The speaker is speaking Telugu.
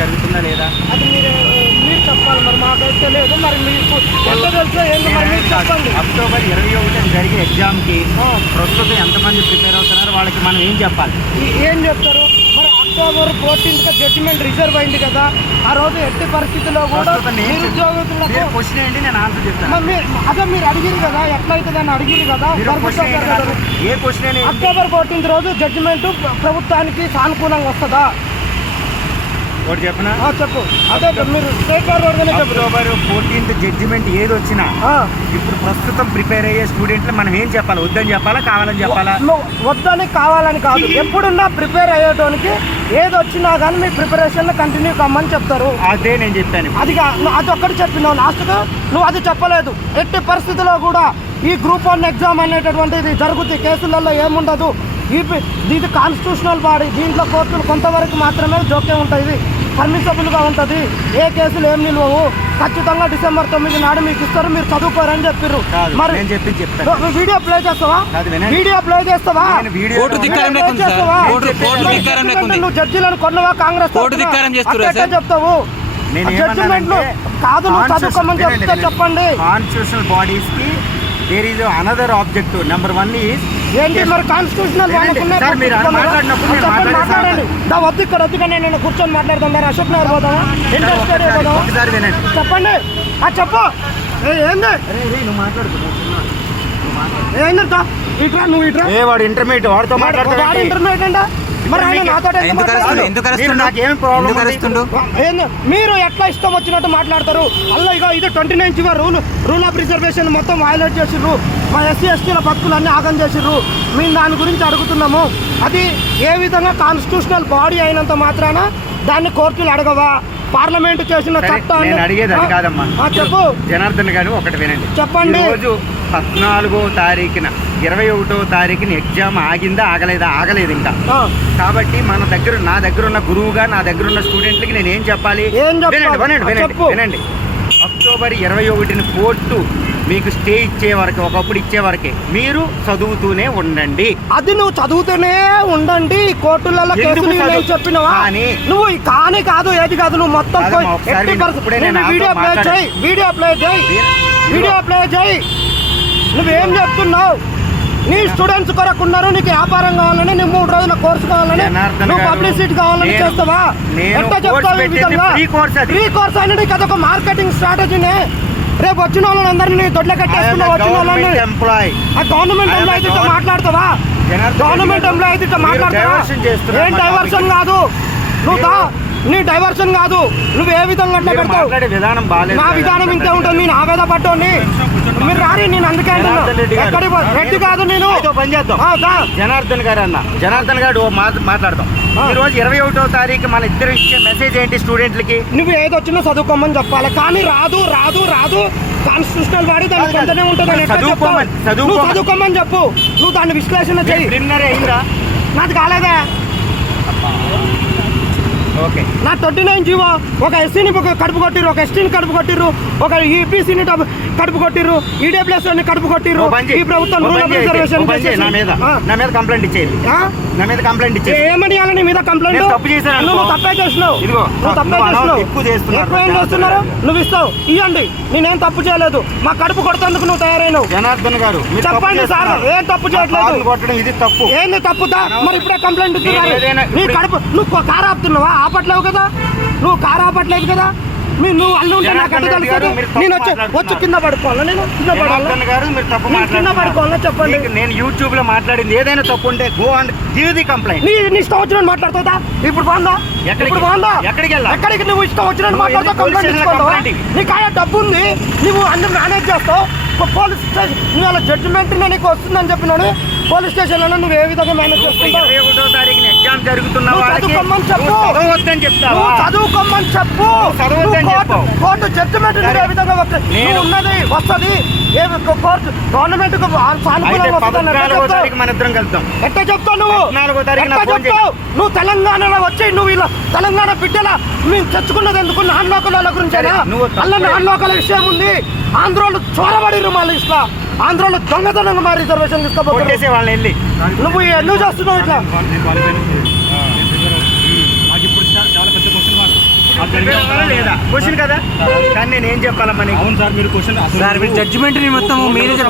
జరుగుతుందా లేదా? అది మీరు చెప్పాలి. మరి మాకైతే తెలియదు. మరి మీకు ఎంత తెలుసో ఏంటి మరి మీరు చెప్పండి. అక్టోబర్ 21 జరిగే ఎగ్జామ్కి ప్రస్తుతం ఎంతమంది ప్రిపేర్ అవుతున్నారు, వాళ్ళకి మనం ఏం చెప్పాలి? ఏం చెప్తారు? మరి అక్టోబర్ 14th జడ్జిమెంట్ రిజర్వ్ అయింది కదా, ఆ రోజు ఎట్టి పరిస్థితుల్లో కూడా నిరుద్యోగులకు క్వశ్చన్ ఏంటి, నేను ఆన్సర్ చెప్తాను. అదే మీరు అడిగిరు కదా, ఎట్లయితుందని అడిగిరు కదా. ఏ క్వశ్చన్? అక్టోబర్ 14th రోజు జడ్జిమెంట్ ప్రభుత్వానికి సానుకూలంగా వస్తుందా? ఒకటి చెప్పనా? చెప్పు. అదే మీరు స్టేట్ అక్టోబర్ 14th జడ్జిమెంట్ ఏది వచ్చినా ఇప్పుడు ప్రస్తుతం ప్రిపేర్ అయ్యే స్టూడెంట్లు మనం ఏం చెప్పాలి? వద్దని చెప్పాలా, కావాలని చెప్పాలా? వద్దని కావాలని కాదు, ఎప్పుడున్నా ప్రిపేర్ అయ్యేటోనికి ఏది వచ్చినా కానీ మీ ప్రిపరేషన్ కంటిన్యూ కమ్మని చెప్తారు. అదే నేను చెప్పాను. అది ఒక్కటి చెప్పినావు, లాస్ట్గా నువ్వు అది చెప్పలేదు. ఎట్టి పరిస్థితిలో కూడా ఈ గ్రూప్ 1 ఎగ్జామ్ అనేటటువంటిది జరుగుతుంది. కేసులలో ఏముండదు. ఇది కాన్స్టిట్యూషనల్ బాడీ, దీంట్లో కోర్టులు కొంతవరకు మాత్రమే జోక్యం ఉంటుంది, పర్మిసబుల్గా ఉంటుంది. ఏ కేసులు ఏం నిలవవు. ఖచ్చితంగా డిసెంబర్ 9 నాడు మీకు ఇస్తారు, మీరు చదువుకోరని చెప్పారు. మరి వీడియో ప్లే చేస్తావా? నువ్వు జడ్జిలను కొన్నవా? కాంగ్రెస్ చెప్తావు జడ్జిమెంట్లు కాదు, నువ్వు చదువుకోమని చెప్తే చెప్పండి. కాన్స్టిట్యూషనల్ బాడీస్ కి there is another objective. Number 1 is ఏంటి మరి కాన్స్టిట్యూషనల్ వద్దు ఇక్కడ వద్దుగా నేను కూర్చొని మాట్లాడతాను. మరి అశోక్ నగర్ పోదామా, ఇండస్ట్రీ పోదామా? చెప్పండి. చెప్పు. ఏంది ఏంటా ఇట్రా, నువ్వు ఇట్రా. వాడు ఇంటర్మీడియట్, వాడితో మాట్లాడుతున్నాడు. ఇంటర్మీడియట్ అంట. మరి ఆయన నాతో మీరు ఎట్లా ఇష్టం వచ్చినట్టు మాట్లాడతారు? అల్ల ఇక ఇది 29 రూల్ ఆఫ్ రిజర్వేషన్ మొత్తం వైలేట్ చేసిర్రు. మా ఎస్సీ ఎస్టీల బతుకులన్నీ ఆగం చేసిర్రు. మేము దాని గురించి అడుగుతున్నాము. అది ఏ విధంగా కాన్స్టిట్యూషనల్ బాడీ అయినంత మాత్రాన దాన్ని కోర్టులు అడగవా? పార్లమెంట్ చేసిన చట్టాన్ని అడిగేది అది కాదమ్మా. చెప్పు జనార్దన్ గారు, ఒకటి వినండి. చెప్పండి. రోజు 14వ తారీఖున 21వ తారీఖున ఎగ్జామ్ ఆగిందా? ఆగలేదు ఇంకా. కాబట్టి నా దగ్గర ఉన్న గురువుగా నా దగ్గర ఉన్న స్టూడెంట్లకి నేను ఏం చెప్పాలి? వినండి. అక్టోబర్ 21 కోర్టు మీకు స్టే ఇచ్చే వరకు, ఒకప్పుడు ఇచ్చే వరకే మీరు చదువుతూనే ఉండండి. అది నువ్వు చదువుతూనే ఉండండి. కోర్టులలో చెప్పినవా? నువ్వు కానీ కాదు, ఏది కాదు. నువ్వు మొత్తం వీడియో ప్లే చేయి. నువ్వేం చెప్తున్నావు? నీ స్టూడెంట్స్ కొరకు ఉన్నారు, నీకు వ్యాపారం కావాలని, నీ 3 రోజుల కోర్సు కావాలని, నువ్వు పబ్లిసిటీ కావాలని చేస్తావా? ఎట్లా చెప్తావు? ఈ విధంగా ఫ్రీ కోర్స్ అనేది నీకు అదొక మార్కెటింగ్ స్ట్రాటజీనే. రేపు వచ్చిన వాళ్ళని అందరినీ దొడ్ల కట్టేసుకున్నావు. వచ్చిన వాళ్ళని గవర్నమెంట్ ఎంప్లాయీ అయితే మాట్లాడతావా? గవర్నమెంట్ ఎంప్లాయీ అయితే మాట్లాడతావా? ఏం డైవర్షన్ కాదు, నీ డైవర్షన్ కాదు. నువ్వు ఏ విధంగా అట్లా పెడతావు? నా విధానం ఇంతే ఉంటుంది. నేను ఆవేద పట్టోని, మీరు రాని. నేను అందుకే రెడ్డి కాదు నేను. జనార్దన్ గారు మాట్లాడతాం. ఈ రోజు 21వ తారీఖు మన ఇద్దరు ఇచ్చే మెసేజ్ ఏంటి స్టూడెంట్లకి? నువ్వు ఏదొచ్చినా చదువుకోమని చెప్పాలి. కానీ రాదు కాన్స్టిట్యూషనల్ బాడీ దానికి కొంతనే ఉంటుంది. చదువుకోమని చెప్పు. నువ్వు దాన్ని విశ్లేషణ చేయి. నాది కాలేదా? ఓకే. నా 39 జీవో ఒక ఎస్సీని కడుపు కొట్టిర్రు, ఒక ఎస్టీని కడుపు కొట్టిర్రు, ఒక ఈబీసీని కడుపు కొట్టిర్రు, ఈడబ్ల్యూఎస్ని కడుపు కొట్టిర్రు. ఈ ప్రభుత్వం రూల్ ఆఫ్ రిజర్వేషన్ నా మీద కంప్లైంట్ ఇచ్చేది. ఏమని నీ మీద కంప్లైంట్? నువ్వు తప్పే చేస్తున్నావు. ఎక్కువ ఏం చేస్తున్నారు? నువ్వు ఇస్తావు, ఇవ్వండి. నేనేం తప్పు చేయలేదు. మా కడుపు కొడుతందుకు నువ్వు తయారైనవు. జనార్దన్ గారు చెప్పండి సార్, ఏం తప్పు చేయట్లేదు. ఇది తప్పు. ఏంది తప్పుదా? మరి ఇప్పుడే కంప్లైంట్ ఇస్తున్నారు. నీ కడుపు నువ్వు కారు ఆపుతున్నావా? ఆపట్లేవు కదా, నువ్వు కారు ఆపట్లేదు కదా. నువ్వు అల్లు ఉంటే నాకు ఎట్లా తెలుస్తుంది? నేను వచ్చి కింద పడుకోవాలా? నేను కింద పడుకోవాలా? చెప్పండి. నేను యూట్యూబ్ లో మాట్లాడింది ఏదైనా తప్పు ఉంటే go and give the complaint. నీ ఇష్టం వచ్చినట్టు మాట్లాడుతుందా? ఇప్పుడు బాగుందా? ఎక్కడికి నువ్వు ఇష్టం వచ్చినట్టు మాట్లాడుతావు? కంప్లైంట్ ఇచ్చుకోవా? నీకు ఆయా డబ్బు ఉంది, నువ్వు అందరూ మేనేజ్ చేస్తావు. పోలీస్ స్టేషన్ నువ్వు అలా జడ్జిమెంట్ నీకు వస్తుందని చెప్పినాను. పోలీస్ స్టేషన్ లో నువ్వు ఏ విధంగా మేనేజ్ చేసుకుంటావు? 21వ తారీఖున ఎగ్జామ్ జరుగుతున్నా చదువుకోమని చెప్పు. చదువుకోమని చెప్పు. కోర్టు జడ్జిమెంట్ ఏ విధంగా ఉన్నది వస్తుంది. కోర్టు గవర్నమెంట్ ఎట్లా చెప్తావు? నువ్వు తెలంగాణలో వచ్చి నువ్వు ఇలా తెలంగాణ బిడ్డల మేము తెచ్చుకున్నది ఎందుకు? నాన్ లోకల గురించి అలా నాన్ లోకల విషయం ఉంది. ఆంధ్రోళ్ళు చోరబడిరు మా లిస్ట్ లో. ఆంధ్రోళ్ళు దొంగతనంగా మా రిజర్వేషన్ తీసుకోబోతే వాళ్ళని వెళ్ళి నువ్వు ఎందుకు చేస్తున్నావు ఇట్లా? ప్రిపేర్ అవ్వాలా లేదా క్వశ్చన్ కదా, కానీ నేను ఏం చెప్పాలమ్మా నీకు? అవును సార్, మీరు క్వశ్చన్ సార్ మీరు జడ్జిమెంట్ ని మొత్తం మీరే చెప్తారు.